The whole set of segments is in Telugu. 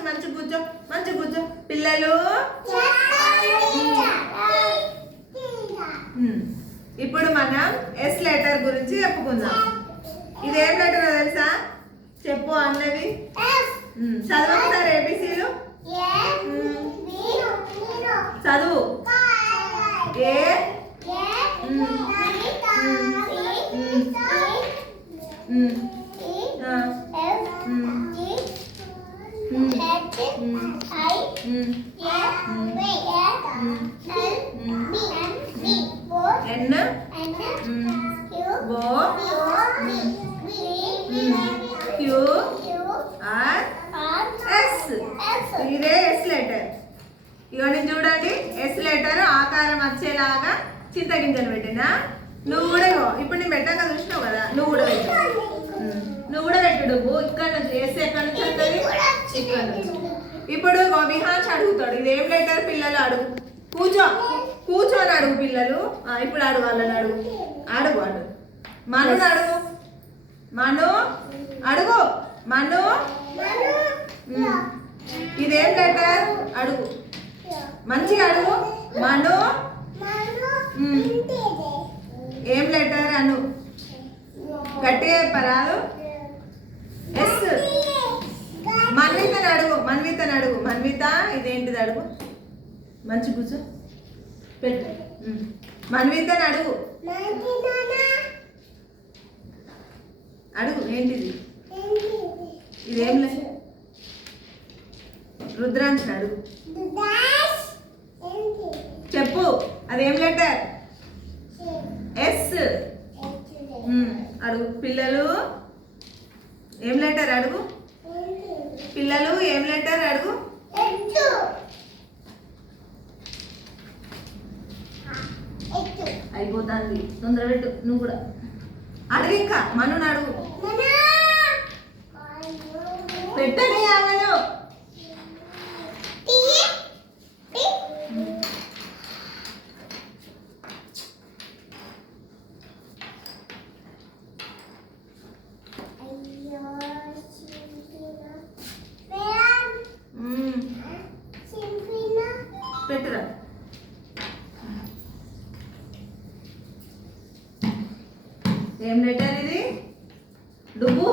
ఫస్ట్ మంచి కూర్చో పిల్లలు. ఇప్పుడు మనం ఎస్ లెటర్ గురించి చెప్పుకుందాం. ఇదేం లెటర్ తెలుసా? చెప్పు అన్నవి. చదువు ఒకసారి ఏబిసిలు చదువు. ఏ ఇదే ఎస్ లెటర్. ఇవన్నీ చూడండి, ఎస్ లెటర్ ఆకారం వచ్చేలాగా చింతగింజలు పెట్టినా. నువ్వు కూడా ఇప్పుడు నేను పెట్టాక చూసినావు కదా, నువ్వు కూడా పెట్టు డబ్బు. ఇక్కడ నుంచి ఎస్ ఎక్కడ నుంచి వస్తుంది? ఇక్కడ నుంచి. ఇప్పుడు విహాన్స్ అడుగుతాడు, ఇదేం లెటర్ పిల్లలు? అడుగు. కూర్చొని అడుగు పిల్లలు. ఇప్పుడు అడుగు, వాళ్ళని అడుగు. మను అడుగు. మను ఇదేం లెటర్? అడుగు, మంచిగా అడుగు. మను ఏం లెటర్ అను, గట్టిగా చెప్పరాదు. ఎస్. మన్వితని అడుగు. మన్విత ఇదేంటిది? అడుగు, మంచి కూర్చో పెట్టు. మన్వితని అడుగు. ఏంటిది? ఇదేం లేదు. రుద్రాంశ అడుగు, చెప్పు అదేం లెటర్? ఎస్. అడుగు పిల్లలు, ఏం లెటర్? అడుగు పిల్లలు, ఏం లెటర్? అడుగు. అయిపోతుంది, తొందర పెట్టు. నువ్వు కూడా అడుగు. ఇంకా మను అడుగు. పెట్టని అవను. పెట్టురా. ఏం లెటర్ ఇది? డుబ్బు.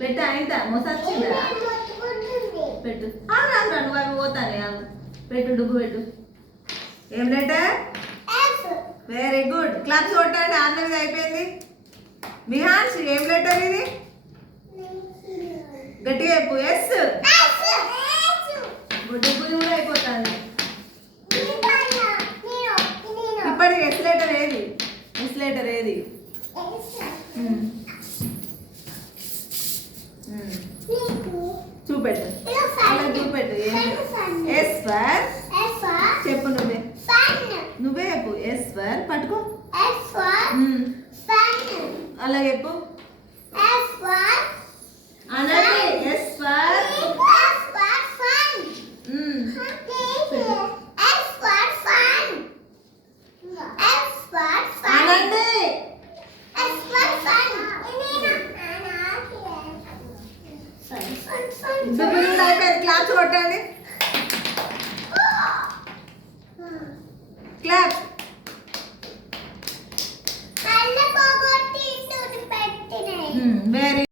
పెట్టు. ఆయన మొసచ్చిందా? పెట్టు. నువ్వు అవి పోతానే. పెట్టు, డుబ్బు పెట్టు. ఏం లెటర్? Very good. క్లాప్స్ కొట్టండి. అన్నది అయిపోయింది. విహాన్స్ ఏం లెటర్ ఇది? గట్టిగా చెప్పు. ఎస్. డుబ్బు కూడా అయిపోతుంది. ఇప్పటికి ఎస్ లెటర్ ఏది? చూపెట్టు. S for. చెప్పు నువ్వే చెప్పు. S for. పట్టుకో. అలా చెప్పు. అనండి. S for. అనండి. క్లాప్స్ కొట్టండి. క్లాప్స్. వెరీ